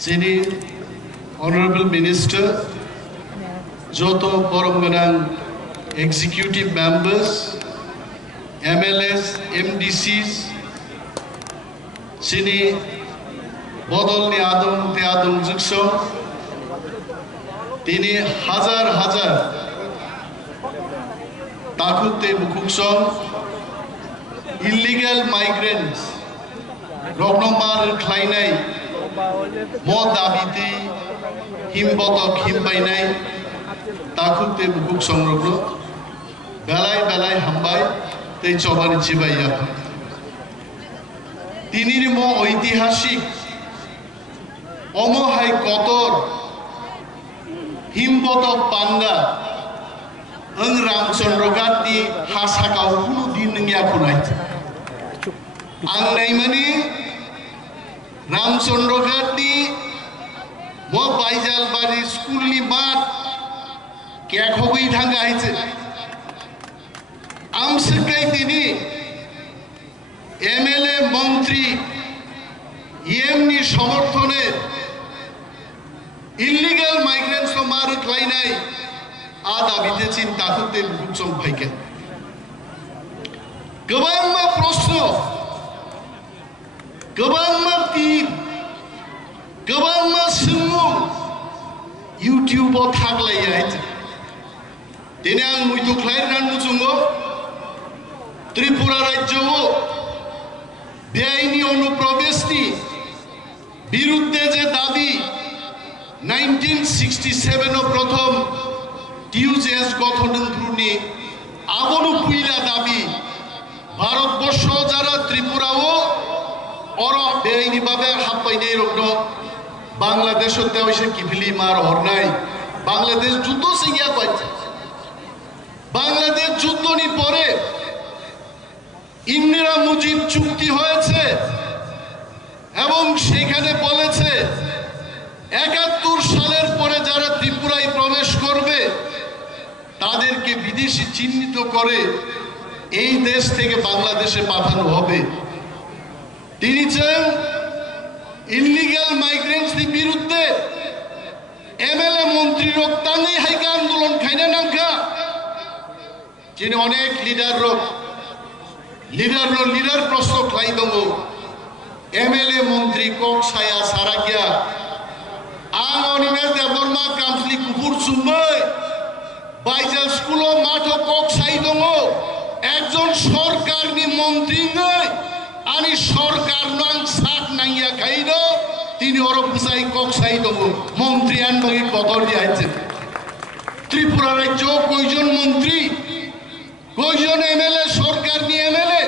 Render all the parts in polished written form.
যিনি honourable minister, যত বরমগান executive members, MLS, এমডিসিস, যিনি বদলনি আদম তে আদম যুগস, তিনি হাজার হাজার তাকুতে বুকুকসং ইলিগাল মাইগ্রেন্টস রগ্নমার খ্লাইনাই ম দাবিতে হিমবতক হিমবাইনাই তাকুতে বুকুকসং রগ্ন বেলায় বেলায় হামবাই তেই চবানি চিবাইয়া তিনির ম ঐতিহাসিক অমহাই কতর হিমবতক পাঙ্গা ang Ramchandra Gati hasakau puluh din nengya kunai. Ang naimani Ramchandra Gati mo Baijal bari school ni mat kya khogoi thanga aise. Am sekai tini MLA মন্ত্রী EMনি সমর্থনে ইলিগাল মাইগ্রেন্টস তো মার ক্লাইনাই आदा बितेचिन ताकुते बुकुसं भाइके गोबां प्रश्न गोबां तीन गोबां सोंमु इउट्यूबआव थागलायो आइते दिनै आं मुइदु ख्लायनान मुजुङो त्रिपुरा राज्यआव बेआइनि अनुप्रवेशनि बिरुद्धे जे दाबि 1967 आव प्रथम টিউজেস গঠনধুনি আবনু পুইলা দাবি ভারতবর্ষ যারা ত্রিপুরাও অর বেআইনি ভাবে হাপ্পাইনাই রগ্ন বাংলাদেশতে হইছে কিফিলি মার হরনাই বাংলাদেশ যুদ্ধ সিঙ্গিয়া পাইছে বাংলাদেশ যুদ্ধনি পরে ইন্দিরা মুজিব চুক্তি হয়েছে এবং সেখানে বলেছে 71 সালের পরে যারা ত্রিপুরায় প্রবেশ করবে তাদেরকে বিদেশি চিহ্নিত করে এই দেশ থেকে বাংলাদেশে পাঠানো হবে তিনি চান ইলিগাল মাইগ্রেন্টস এর বিরুদ্ধে এমএলএ মন্ত্রী রক্তাঙ্গি হাইকা আন্দোলন খাইনা নামকা যিনি অনেক লিডার প্রশ্ন খাই দङ এমএলএ মন্ত্রী কক ছায়া সারাকিয়া আং অনিমেষ দেববর্মা কামসলি কুকুর সুম্বই বাইজাল স্কুল মাঠ কক ছাই দङ একজন সরকারনি মন্ত্রী নয় আনি সরকার নাং সাত নাইয়া খাইদ তিনি অরপুসাই কক ছাই দङ মন্ত্রী আনবাগি কতর দিয়েছে ত্রিপুরা রাজ্য কয়জন মন্ত্রী কয়জন এমএলএ সরকার নি এমএলএ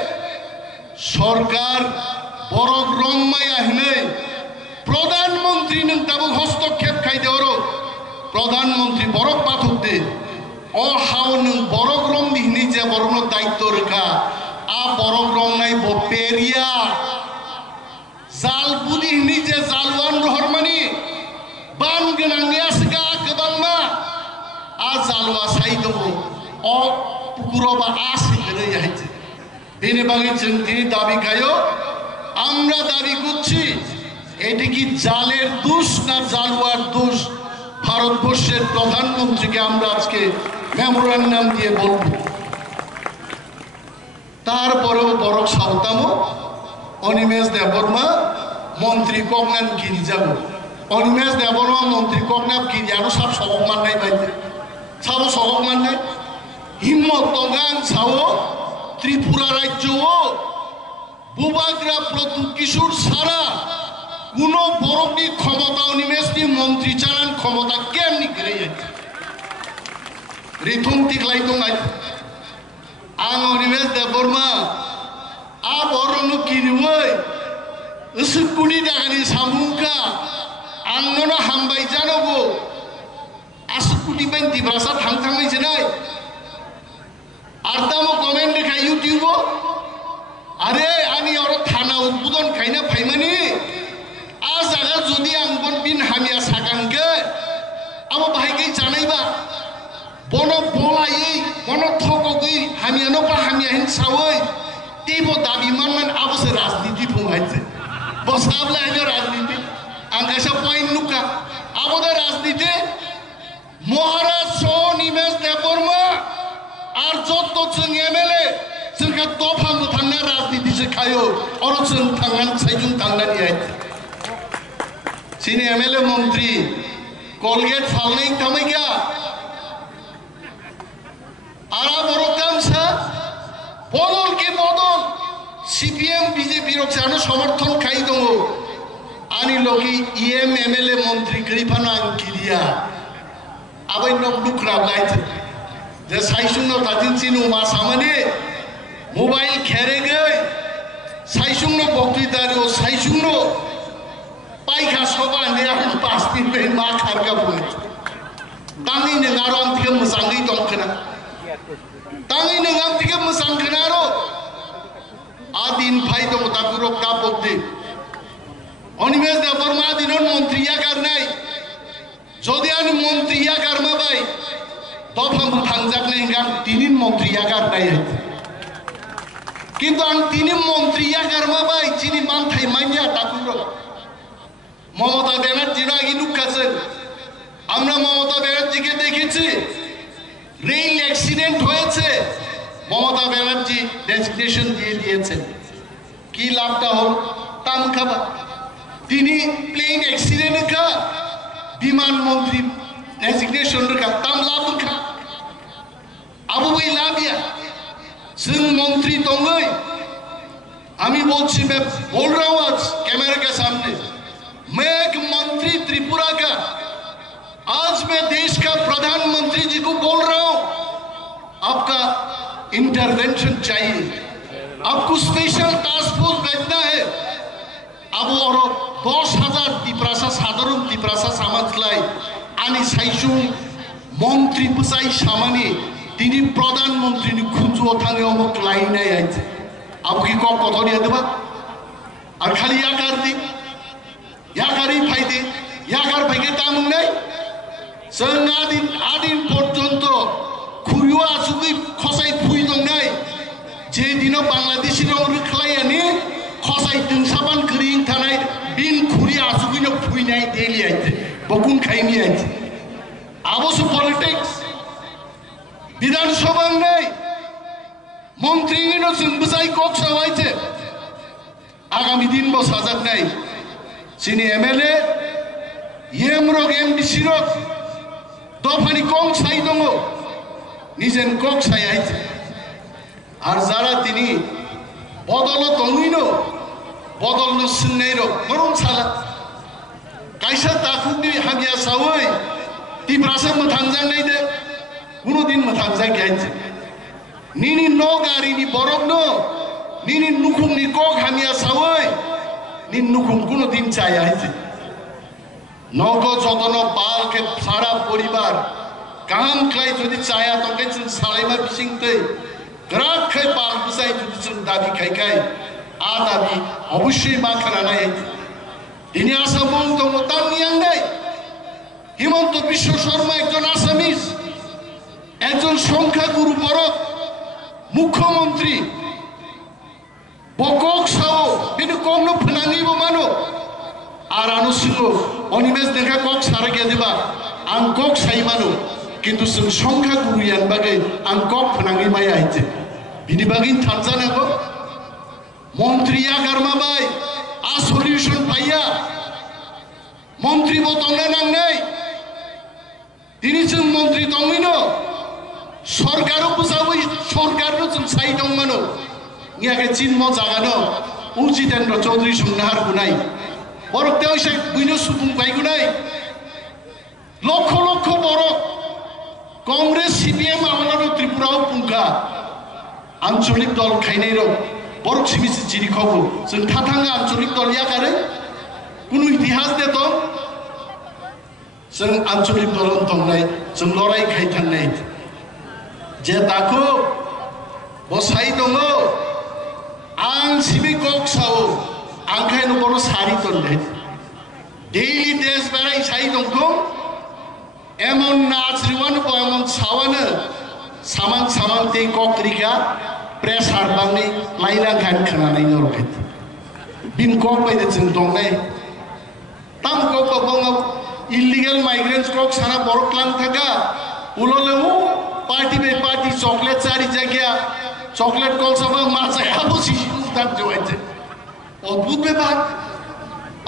সরকার বরক রংমাই আহিনে প্রধানমন্ত্রী নং তাবো হস্তক্ষেপ খাইদে ওর প্রধানমন্ত্রী বরক পাথক দে ও হাও নং বরক রং দিহনি যে বরণ দায়িত্ব রেখা আ বরক রং নাই বপেরিয়া জাল বুদিহনি যে জালওয়ান রহরমানি বান গনাঙ্গে আসগা গবাংমা আ জালওয়া সাই দङ ও পুকুরবা আসি গরে যাইছে বেনে বাগি जों তিনি দাবি খায়ো আমরা দাবি করছি এটি কি জালের দোষ না জালওয়ার দোষ ভারতবর্ষের প্রধানমন্ত্রীকে আমরা আজকে মেমোরান্ডাম দিয়ে বলবো তারপরেও বরক সাউতামো অনিমেষ দেববর্মা মন্ত্রী কগনান গিরি যাব অনিমেষ দেববর্মা মন্ত্রী কগনাব গিরি আরো সব সবক মাননাই বাইতে সাবো সবক মাননাই হিম্মত দঙাং সাও ত্রিপুরা রাজ্যও বুবাগ্রা প্রতু কিশোর সারা কোনো বরকনি ক্ষমতা অনিমেষনি মন্ত্রী চালান ক্ষমতা কেমনি করে যাচ্ছে রিথুম টিকলাই দङ আং অনিমেষ দেববর্মা আ বরनु কিনवै उसकुनि दागानि सामुंका आंनो हामबाय जानगो आसकुटि बाय दिब्रासा थांथांनाय जनाय आरदामो कमेन्ट देखा यूट्यूब अरे आनी और थाना उद्बोधन खाइना फाइमानि आ जागा जुदि आंगन बिन हामिया सागांगे आबो बाहायगै जानायबा बनो बलायै बनो थगगै हामियानो बा हामिया हिनसावै तेबो दाबि मानमान आबोसे राजनीति फुंगायसे बसाबला राजनीति आं कैसा पॉइंट রাজনীতি মহারাজ সহ নিমেশ দেববর্মা আর যত जों एमएलए जोंखा दफा मोथांना राजनीति खायो और जों थांनानै साइजों थांनानै आइ सिनि एमएलए मंत्री कलगेट फालनाय थामै गया आरा बरकाम सा बदल के बदल सीपीएम बीजेपी रक्षानो समर्थन खाइ दङ आनि लगी ईएम एमएलए मंत्री ग्रिफाना अंकिरिया आबै नम दुखरा लाइथ जे साइसुंनो ताजिन सिनु मा सामाने मोबाइल खेरे गई साइसुंनो बक्तृतारो साइसुंनो पाइखा सभा ने आं पास दिन बे मा खारगा बुङो तांनि नोंगारो आंथिके मोजाङै दंखोना तांनि नों आंथिके मोजां खोनारो आदिन फाइ दङ ताकुरो कापकदि अनिमेश देबबर्मा दिनन मन्त्रिया गारनाय যদি আমি মন্ত্রিয়া গারমা বাই দফা থাংজাক নাই গাম তিনিন মন্ত্রিয়া গারনাই কিন্তু আং তিনি মন্ত্রিয়া গারমা বাই চিনি মানথাই মাইয়া তাকুর মমতা ব্যানার্জির আগে নুকাছেন আমরা মমতা ব্যানার্জিকে দেখেছি রেল অ্যাক্সিডেন্ট হয়েছে মমতা ব্যানার্জি ডেজিগনেশন দিয়ে দিয়েছেন কি লাভটা হল তাম খাবা তিনি প্লেন অ্যাক্সিডেন্ট কা विमान मंत्री डेजिग्नेशन रखा तम लाभ खा अब वही लाभ या जों मंत्री दंगई आमी बोलছি मैं बोल रहा हूं आज कैमरा के सामने मैं एक मंत्री त्रिपुरा का आज मैं देश का प्रधानमंत्री जी को बोल रहा हूं आपका इंटरवेंशन चाहिए आपको स्पेशल टास्क फोर्स भेजना है अब और 10,000 तिप्रासा साधारण तिप्रासा समाजलाई आनी साइसुं मंत्री पसाई सामानी तिनी प्रधानमंत्री नि खुंजो थांगे अमक लाइनाय आइते अब की को कथरिया देबा আর খালি याकार दी याकारी फाइदे याकार फाइके तामुं नाय जों आदिन पर्यन्त खुरियो आसुगै खसाय फुइ दं नाय जे दिनो बांलादेशी रं रखलायानि खसाय दोंसाबान करिं थानाय बिन खुरी आसुगिनो फुइनाय देलि आइते बकुन खाइनि आइते आबोसो पलिटिक्स विधानसभा नै मंत्रीनो जों बसाय कक सावाइते आगामी दिन बो साजाक नाय सिनि एमएलए येमरक एमडीसी रक दफानि कं साइ दङ निजेन कक साइ आइते আর যারা তিনি বদল দङैनो बदलनो सिन्नाय र मरम साला काइसा ताकुनि हागिया सावै तिब्रासा मोथांजां नाय दे कुनो दिन मोथांजां गाइते निनि न गारिनि बरकनो निनि नुखुमनि कक हामिया सावै नि नुखुम कुनो दिन चाय आइते नग जतन बालके सारा परिवार काम क्लाय जदि चाया तके जों सालायमा बिसिंतै ग्राखै बाल बुसाय जदि जों दाबि खायखाय आदाबि अवश्य मा खानानाय इनि आसामाव दङ तामियां नाय हिमন্ত বিশ্ব শর্মা একজন আসামিস একজন সংখ্যাগুরু বরক মুখ্যমন্ত্রী বকক সাও বিনু কমনো ফনাঙিবো মানো আর আনুসিংহ অনিমেষ দেখা কক সারাগে দিবা আং কক সাই মানো কিন্তু जों সংখ্যাগুরু ইয়ান বাগে আং কক ফনাঙি মাই আইতে बिनि बागै थानजानांगौ मंत्रिया गारमा बाय आ सल्यूशन पाइया मंत्री बो दंना नांनाय दिनै जों मंत्री दङैनो सरकारो बुजाबै सरकारनो जों साइ दं मानो इयाके चिन्म जागानो उजितेन्द्र चौधरी सुंनाहार गुनाय बरकतेव से बुइनो सुबुं बायगुनाय लक्ष लक्ष बरक कांग्रेस सीपीएम आमालानो त्रिपुराव पुंखा आंचलिक दल खायनाय र बरक सिबिसि चिरि खबो जों थाथाङा आंचलिक दल याकारे कुनु इतिहास दे दं जों आंचलिक दल दंनाय जों लराय खायथांनाय जे ताखौ बसाय दङ आं सिबि कक साव आंखायनो बर सारि दंनाय डेली देश बेराय साइ दंखौ एमन नाचरिवानो एमन सावानो सामान सामान ते कक्रिका प्रेसार बांनै लाइला गान खोनानाय नरखाय बिन कक बायदि जों दंनाय ताम कक बाङाव ইলিগেল মাইগ্রেন্টস কক সারা বড় ক্লান থাকা উললেও পার্টি বে পার্টি চকলেট চারি জায়গা চকলেট কল সব মাছায় বসি তার জোয়াইছে অদ্ভুত ব্যাপার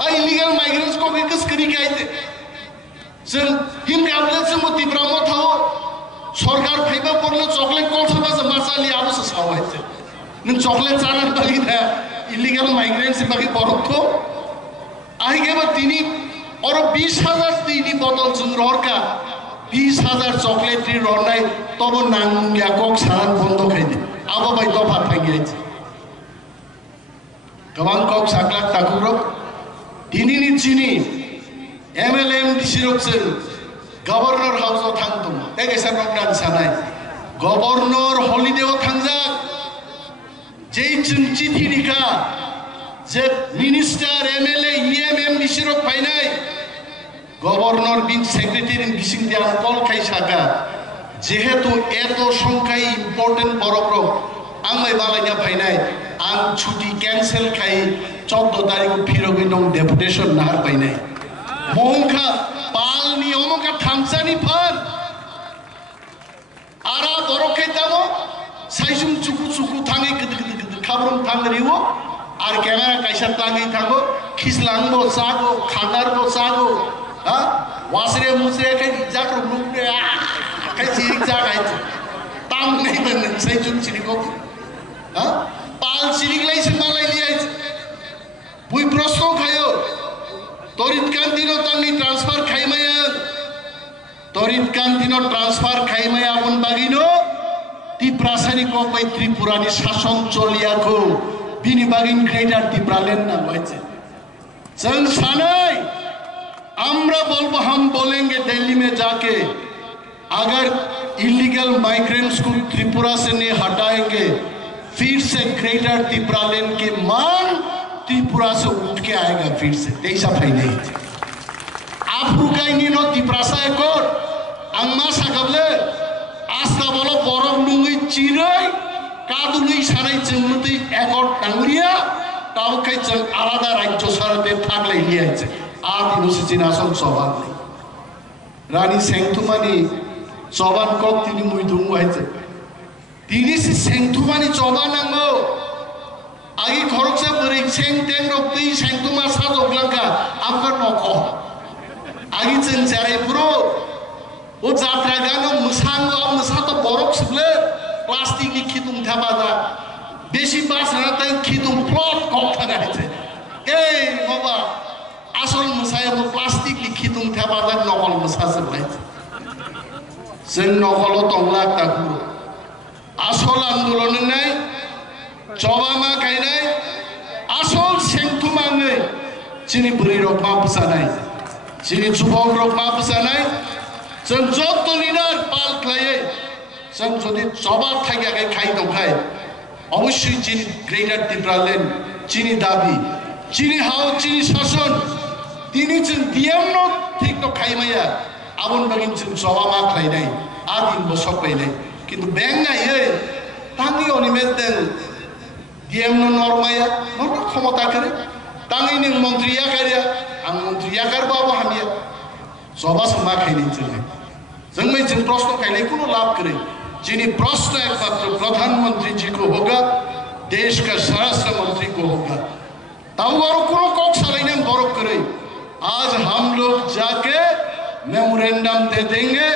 আর ইলিগেল মাইগ্রেন্টস কক একস করি গাইতে जों हिमगाबले जों तिब्राम थाओ सरकार फैबा पड़ले चॉकलेट कल सभा से मासाली आबो से सावाइছে नों चॉकलेट जाना बाकी था इलीगल माइग्रेंट्स बाकी बरखो आइ गेबा तिनी और 20,000 तिनी बोतल जों ररका 20,000 चॉकलेट रि रनाय तब नांगिया कक सारान बंद खाइदे आबो बाय दफा थागियाइছে गोबां कक साकला ताकुरो तिनी चिनी MLMDC रोक्सन गवर्नर हाउस थांदों एगेसा नगरान सानाय गवर्नर हलिडे थांजाक जे चिठी लिखा जे मिनिस्टार MLA EMMDC रोक फाइनाय गवर्नर बिन सेक्रेटारि बिसिं दियान कल खाइसागा जेहेतु एतो संख्याय इम्पोर्टेंट बरकरो आंगाय बालायना फाइनाय आं छुट्टी कैंसिल खाइ 14 तारिख फिरगै दं डेपुटेशन नाहार फाइनाय मोंखा पाल नियमों का थामसानी फल आरा बरखे दामो साइजुम चुकु चुकु थांगे गद खाब्रम थांग रिवो आर कैमरा कैसा तांगे थांगो खिसलांगो सागो खादारगो सागो हा वासरे मुसरे के जाकर मुकरे कई चीज जा गई तांग नहीं बन साइजुम चिरिको हा पाल चिरिकलाई से मालाई लिया बुई प्रश्न खायो तोरित कांतिनो तांगी ट्रांसफर खाइमाया तोरित कांतिनो ट्रांसफर खाइमाया अपन बागिनो ती प्रासानिक कोपै त्रिपुरानी शासन चलियाखौ बिनि बागिन ग्रेटर त्रिपुरालेन ना होइছে जों सानै আমরা বলবো हम बोलेंगे दिल्ली में जाके अगर इलीगल माइग्रेंट्स को त्रिपुरा से नहीं हटाएंगे फिर से ग्रेटर त्रिपुरालेन के मान त्रिपुरा से उठ के आएगा फिर से ऐसा भाई नहीं आप रुकाई नहीं नो त्रिपुरासा एकोर आंगमा सागबले आस्था बोलो बरफ नुंगी चिरै कादुनी सानाय जोंमते एकोर टांगरिया तावखाय जों आलादा राज्य सारते थागलाय लियाइছে आदिनो सिनासन सबान नहीं रानी सेंथुमानी सबान कक तिनी मुइदुं हाइছে तिनी सि सेंथुमानी सबान नांगौ आगे खरक से बरी सेंग टेंग रोकती सेंग तुम आसाद ओगलंका आपका नौको आगे चंचारे प्रो वो जात्रा गानो मुसांगो अब मुसा तो बरफ सुबले प्लास्टिक की खितुम था बाजा बेसी बास रहता है खितुम प्लॉट कॉक था गए थे ए बाबा आसल मुसाया वो प्लास्टिक की खितुम था बाजा नौकल मुसा से भाई सेंग नौकलो तोंगला ताकू आसल आंदोलन नहीं चौबामा कहनाय आसल सेंथुमाङै चिनि बुरि रक मा बुसानाय चिनि जुबक रक मा बुसानाय जों जत लिडार पाल खायै जों जदि चबा थागियाखै खाइ दंखाय अवश्य चिनि ग्रेटर त्रिपुरालेन चिनि दाबि चिनि हाव चिनि शासन तिनि जों दियामनो ठीक तो खाइमाया आबन बागिन जों चबामा खायनाय आदिन बसक बायनाय किन्तु बेंगायै तांनि अनिमेदेन DM no normaya norma क्षमता करे तांगी निं मंत्रिया करिया आं मंत्रिया करबाबो हामिया सभा समा खाइनि जों जों जों प्रश्न खाइले कोनो लाभ करे जिनि प्रश्न एकमात्र प्रधानमंत्री जी को होगा देश का स्वराष्ट्र मंत्री को होगा तब और कोनो कक सालाइने बरक करे आज हम लोग जाके मेमोरेंडम दे देंगे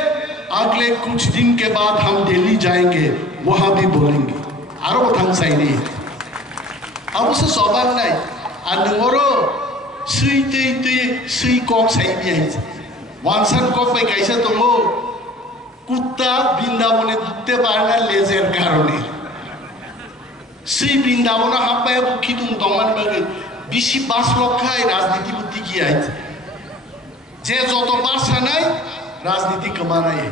अगले कुछ दिन के बाद हम दिल्ली जाएंगे वहां भी बोलेंगे आरो थांसाय नहीं अब से सबान नहीं आनोरो सई कक साइबिया वानसान कक पे कैसे दङो कुत्ता बृंदावने ढुकते पारे लेजेर कारणे सई बृंदावने हाबबाय खितुम दंमान बागे बिसि बास लखाय राजनीति बुद्धि की आइছে जे जत बार सानाय राजनीति कमानाय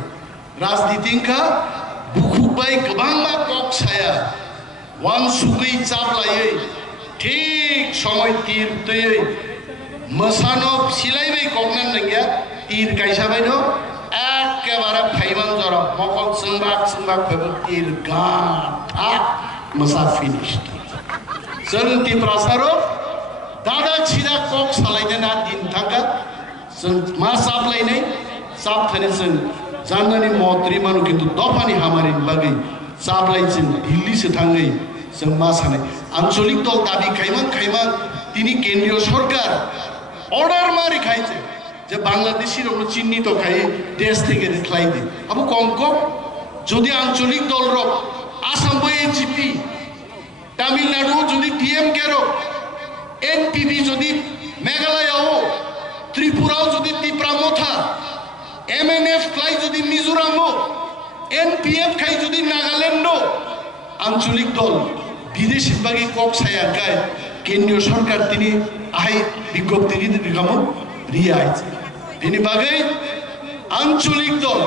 राजनीति का बुखुबाय गोबां मा कक साया वान सुगै चापलायै ठीक समय तीर तयै मोसानो सिलायबाय गगनान नंगिया तीर गायसाबाय न एकेबारे फाइमान जरा मकल सोंबाक फैबो तीर गाथा मोसा फिनिश जों त्रिपुरासारो दादा छिदा कक सालायनो ना दिन थांगा जों मा साप्लायनाय साप्लायनाय जों जाननानै मन्त्रि मानु खिन्थु दफानि हामारिनि बागै साप्लाय जों दिल्लीसो थाङै जों मा सानो आঞ্চলিক दल दाबि खायमान তিনি কেন্দ্রীয় সরকার অর্ডার মারি খাইছে যে বাংলাদেশির চিহ্নিত খাই দেশ থেকে দেখলাই দে আবু কঙ্ক যদি আঞ্চলিক দল রক আসাম এনজিপি তামিলনাড়ু যদি ডিএমকে রক এনপিপি যদি মেঘালয়ও ত্রিপুরাও যদি ত্রিপুরামথা এমএনএফ খাই যদি মিজোরামও এনপিএফ খাই যদি নাগাল্যান্ড আঞ্চলিক দল বিদেশি বাগি কক ছায়া গায় কেন্দ্রীয় সরকার তিনি আই বিজ্ঞপ্তি দিগামো রিয়াই তিনি বাগै আঞ্চলিক দল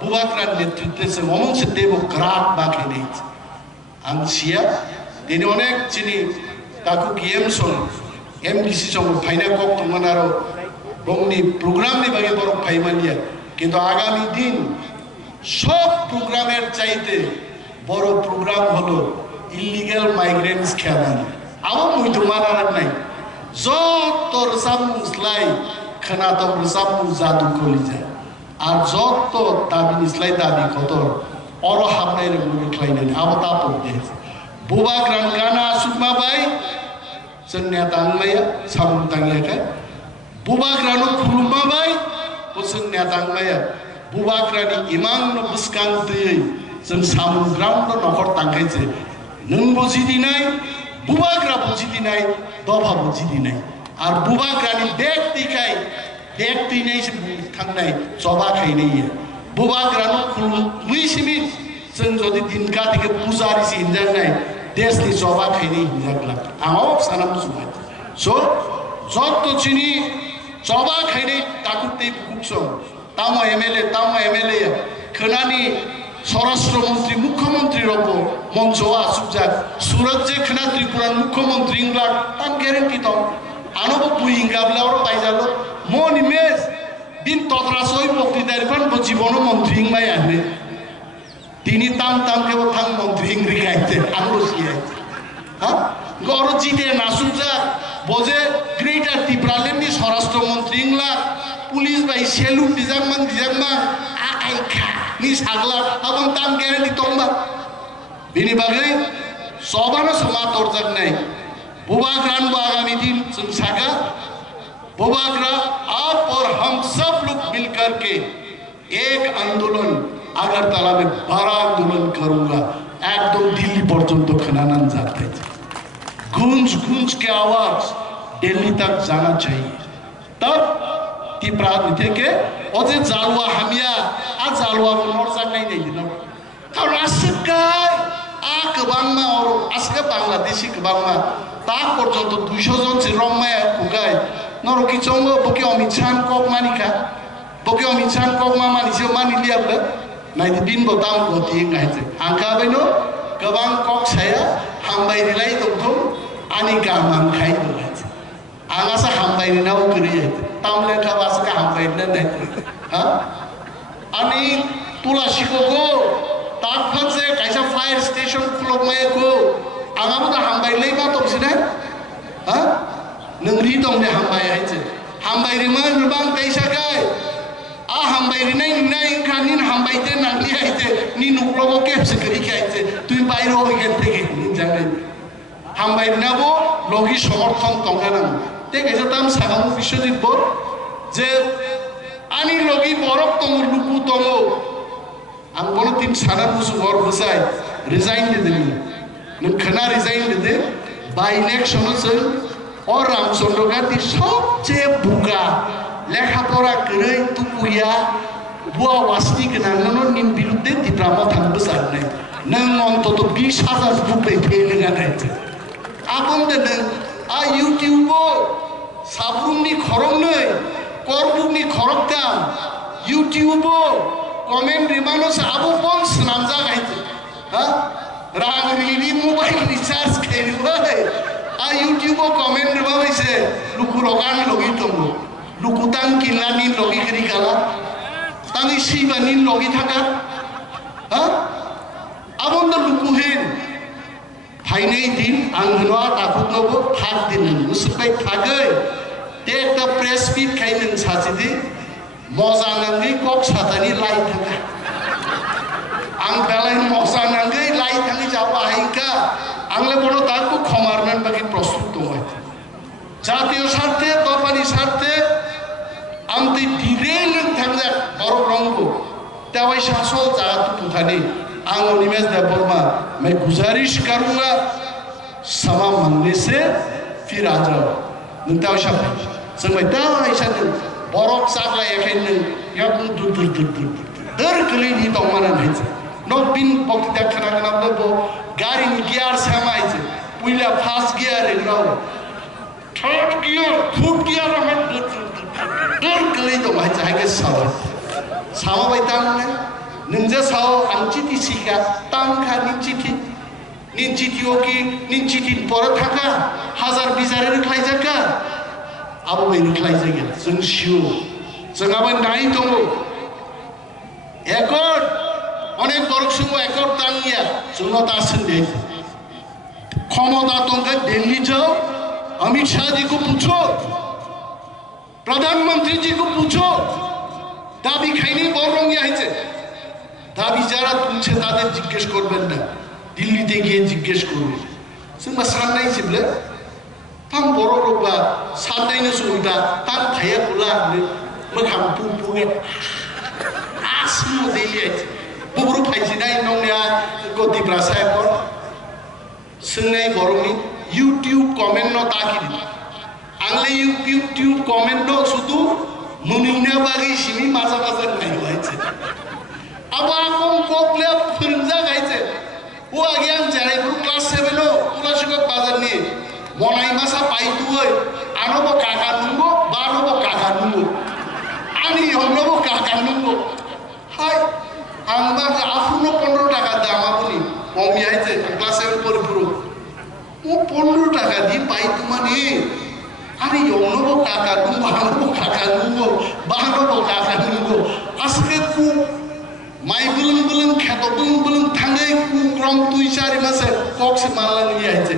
বুবাকরার নেতৃত্বে মমনসে দেব গ্রাট বাকি নেই আংসিয়া তিনি অনেক চিনি তাকু গেম সং এমডিসি সং ফাইনা কক তমান আরো বংনি প্রোগ্রামনি বাগে বড় ফাইমানিয়া কিন্তু আগামী দিন সব প্রোগ্রামের চাইতে বড় প্রোগ্রাম হলো ইলিগাল মাইগ্রেন্টস খেলানি আবো মুইতো মানার নাই যত রসামুসলাই খানাতো রসামু জাদু কলিজা আর যত দাবি নিসলাই দাবি কত অর হামনাইরে মুই খাইনাই আবো তাপো দেস বুবাগ্রান গানা সুকমা বাই जोंनिया दांलाया सामुं दांलायाखै बुबाग्रानो खुलुमा बाय जोंनिया दांलाया बुबाग्रानि इमांनो बुसकां दैयै जों सामुं ग्राउन्ड नखर दांखायजे नों बुजिदिनाय बुबाग्रा बुजिदिनाय दफा बुजिदिनाय आर बुबाग्रानि बेग दैखाय बेग दैनायसो थांनाय जबा खायनाय बुबाग्रानो खुलुमैसिमि जों जदि दिनका दिखे पुजारिसि हिनजांनाय देशनि जबा खायनाय हिनजांला आङो सानाम जुमाय सो जत चिनि जबा खायनाय ताकुते कुकसं तामो एमएलए खोनानि স্বরাষ্ট্র মন্ত্রী মুখ্যমন্ত্রী রব মঞ্চওয়া সুজাক সুরত যে খনা ত্রিপুরার মুখ্যমন্ত্রী ইংলা তাম গ্যারেন্টি তো আনব পুই ইংগাবলা ওর পাইজালো মন ইমেজ দিন তত্রাসই বক্তৃতার পান জীবন মন্ত্রী ইংমাই আনে তিনি তাম কেবল থাং মন্ত্রী ইংরি গাইতে আংরসি আইতে হ্যাঁ গর জিতে না সুজা বজে গ্রেটার ত্রিপুরালেন্ডি স্বরাষ্ট্র মন্ত্রী ইংলা পুলিশ বাই সেলুট দিজাংমা আকাই খা ni sagla abang tam guarantee tomba bini bagai sobana sama torjak nai बुबाग्रान को आगामी दिन संसागा बुबाग्रा आप और हम सब लोग मिलकर के एक आंदोलन अगरतला में बड़ा आंदोलन करूंगा एकदम दिल्ली पर्यंत खनन जाते गूंज के आवाज दिल्ली तक जाना चाहिए तब থেকে ওজে জালওয়া হামিয়া আ জালওয়া মরজা নাই নাই দিন কারণ আজকাল গোবাংমা আর আজকে বাংলাদেশি গোবাংমা তা পর্যন্ত 200 জন রম্মায় খুগায় নরকি চঙ্গ বকে অমিত শাহ কক মানিকা বকে অমিত শাহ কক মা মানিছে মানিলিয়াবলে নাই দিন বতাম গতি গাইছে আঙ্কা বাইনো গোবাং কক ছায়া হামবাই রিলাই দংথম আনি গামান খাই দগাইছে आंगासा हामबायनि नाव करिये तामले का बासका हामबायनि नै हा अनि तुलासिको ताकफानसे कायसा फायर स्टेशन खुलमायको आंगाबो दा हामबायलै मा दंसिना हा नोंरि दं दे हामबाय आइजे हामबायरि मा गोबां कायसा गाय आ हामबायरि नै नै खानिन हामबायते नांगि आइजे नि नुक्लबो केपसे करि खाइजे तुइ बायरो होगेन तेगे निजांगै हामबायरि नाबो लगी समर्थन दंगानां देख ऐसा ताम सागामु विश्वजित बोर जे आनी लोगी बरफ तंग लुकु तंग आं बोलो तीन साना मुसु बर बसाय रिजाइन दे दिन नों खना रिजाइन दे बाय इलेक्शन जों और रामचंद्र गांधी सबसे बुगा लेखा पढ़ा गरै तुकुया बुआ वासनी गनांनो निन बिरुद्धे दिब्रामा थांग बसारनाय नों अन्तत 20,000 बुक पे फेल गानाय आबुं दे आ इउटिउबो साब्रुमनि खरं नै करबुकनि खरकदाम इउटिउबो कमेन्ट रिमानस आबो बन सनामजा गाइते हा रांगरिनि मोबाइल रिचार्ज खेरिबाय आ इउटिउबो कमेन्ट रिबायसे लुकुरगान लगि दंगो लुकुतां किलानि लगि करिकाला तांनि सिबानि लगि थाका हा आबोन लुकुहेन फाइनै दिन आं होनवा दाखुनोबो थाग दिन मुसुबाय थागै ते एकटा प्रेस मिट खाइनों सासेदि मजा नांगै कक सातानि लाई थाङा आं दालाय मजा नांगै लाई थाङै जाबा हाइका आंले बनो ताकु खमारनान बाकी प्रस्तुत दङ জাতীয় স্বার্থে দফানি স্বার্থে আমতি ডিরে লোক থাকলে বড় রঙ্গ तेवाई शासोल चाहत पुथानी आंग निमेश देवबर्मा मैं गुजारिश करूंगा समा मांगने से फिर आ जाओ नंताव शाबाय जोंबाय दा आइसानो बरक सागला एखायनो याबु दर गलैनि दंमाना नायजे न बिन बक्तिदा खोनागोनाबो बो गारिनि गियार सामायजे पुइला फार्स्ट गियार एग्राव थर्ड गियार फोर्थ गियार हम दर गलै दं हायजे हायगे साबाय सामा बाय तांने नोंजे साव आंचिति सिका तांखा निचिति ओकी निचिति पर थाका हाजार बिजार रिख्लायजाका आबो बै रिख्लायजागोन जों सिउ जोंहाबो नाय दङ एकर्ड अनेक बरकसुंगो एकर्ड तांगिया जोंनो दासोंदे क्षमता दंगा दिल्ली जाओ अमित शाह जी को पूछो प्रधानमंत्री जी को पूछो दाबी खाइनी बरंगिया হইছে दाबी যারা তুলছে তাদের জিজ্ঞেস করবেন না দিল্লিতে গিয়ে জিজ্ঞেস করবেন जोंबा साननाय जिबले थाम बर' रबा साननायनो सुबिदा थाम थाया खुला मोखां पुगे आसमो देलिया बुब्रु फाइजिनाय नंनिया गदिब्रा सायकर सोंनाय बर'नि इउट्यूब कमेन्ट न ताकिरि आंले इउट्यूब कमेन्ट न सुदु मुनिना बागै सिमी माजा नाय होयছে आबा कम कोकले फोरोंजा गायছে ও আগে আং জারাইপুর ক্লাস 7 ও তুলাসিকক বাজারনি মনাই মাসা পাইতুই আনবো কাকা নুঙ্গো বানবো কাকা নুঙ্গো আনি হনবো কাকা নুঙ্গো হাই আংবা আফুনো 15 টাকা দাম আপনি কমি আইছে ক্লাস 7 পরিপুরো ও 15 টাকা দি পাইতু মানে আরে হনবো কাকা নুঙ্গো আনবো কাকা নুঙ্গো বানবো কাকা নুঙ্গো আজকে কু माइ बुलुं खेतो बुलुं थांगै क्रम तुई चारि मासे कक्स मानलां नियाइছে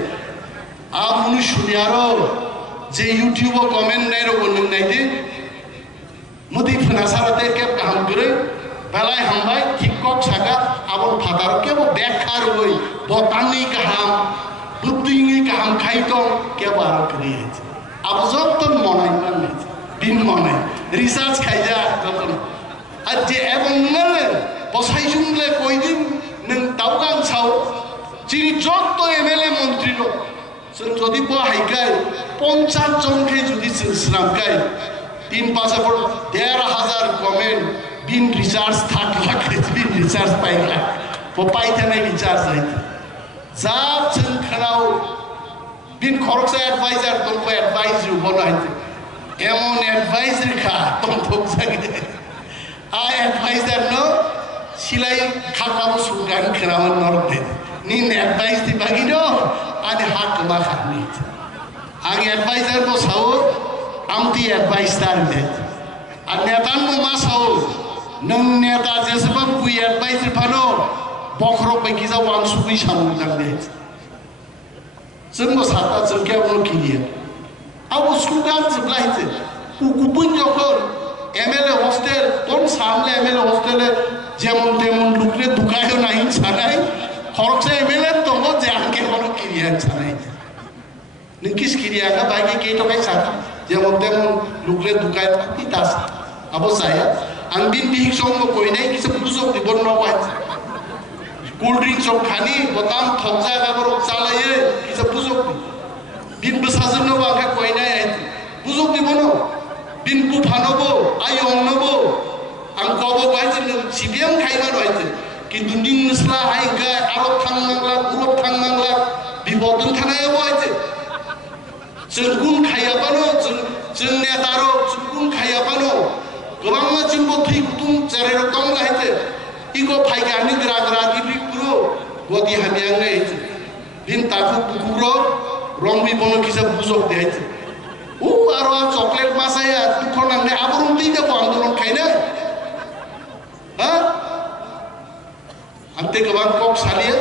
आ मुनि सुनियारो जे यूट्यूब कमेन्ट नायरो नों नायदि मुदि फनासाराते के काम गरै बेलाय हामबाय टिकटक सागा आबो फादार के बो बेखार होय बतानि गाहाम बुद्धिङै गाहाम खाइतों के बार करियाइছে आबो जत्तन मनाय मान दिन मनाय रिसार्च खाइजा जत्तन आजे एबं नले बसाई जुंगले कोइदिन नों दावगां साव जिनि जत्त एमएलए मन्त्री लो जों जदि बाहायगाय 50 जनके जुदि जों स्रामगाय 3-5 1,500 कमेन्ट बिन रिचार्ज 3 लाख बिन रिचार्ज पाइला बो पाइथानाय रिचार्ज जाय जाब जों खनाव बिन खरकसा एडभाइजार दंबो एडभाइस बनाय एमन एडभाइस खा तम थक जागे आ एडभाइजार नो सिलाई खाकाबो सुगान खनावन नरदे नि एडभाइस दि बागिनो आदि हाक मा खानि आं एडभाइजार बो साव आमति एडभाइस तार दे आ नेतान मो मा साव नों नेता जेसेबां कुइ एडभाइस फानो बखरो बैकिजा वानसुबि सामु जांदे जोंबो साता जोंके उनो किनिया आबो सुगान जब्लाइते उकुबुन जखर एमएलए हॉस्टेल तोन सामले एमएलए हॉस्टेल जेमन तेमन लुकले दुकायो नाइन सानाय खरकसे एमएलए तंगो जे आंके बनो किरिया सानाय निकिस किरिया का बाकी के तो कैसा जेमन तेमन लुकले दुकाय थाकी तास आबो साया आं बिन बिहिक संग कोइ नाय किस बुजोक दिबन न वाय कोल्ड ड्रिंक सब खानी बताम थकजा गाबर चालाये किस बुजोक बिन बसाजन न वाके कोइ नाय बुजोक दिबनो बिन कु फानबो आय अंगनबो आं कबो गायजे सिबिएम खाइमान होयजे किन्तु निंसला हायगा आरो थांनांला उरब थांनांला बिबदन थानायाव होयजे जों गुन खायाबानो जों नेतारो जों गुन खायाबानो गोबां मानसिबो थै गुदुं जेरै रकम लायजे इगो फाइगानि ग्रा गिबि पुरो गदि हामियां नायजे बिन ताकु बुकुरो रंबि बनो किसा बुजक देयजे ও আর চকলেট মাসায়া দুঃখ নামনে আবরণ দিই দেবো আন্দোলন খাই না হ্যাঁ আনতে গোবাং কক সালিয়ে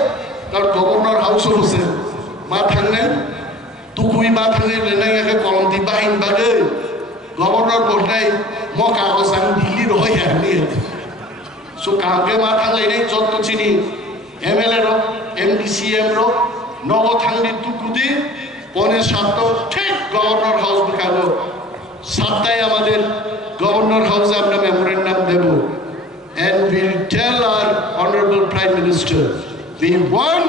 তার গভর্নর হাউস হচ্ছে মা থাকনে তুকুই মা থাকনে লেনাই একে কলম দি বাহিন বাগে গভর্নর বলটাই ম কাগজ আমি দিল্লির হই হারলি সো কাউকে মা থাকলে যত চিনি এমএলএ র এমডিসিএম র নব থাকলি টুকুদি পনে সাত ঠিক গভর্নর হাউস বিকাবো সাতটায় আমাদের গভর্নর হাউসে আমরা মেমোরেন্ডাম দেব and we'll tell our honorable prime minister we want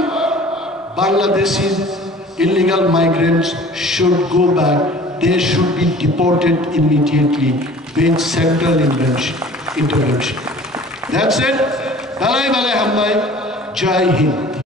Bangladeshis illegal migrants should go back, they should be deported immediately with central intervention. That's it. Balai balai hambai, Jai Hind.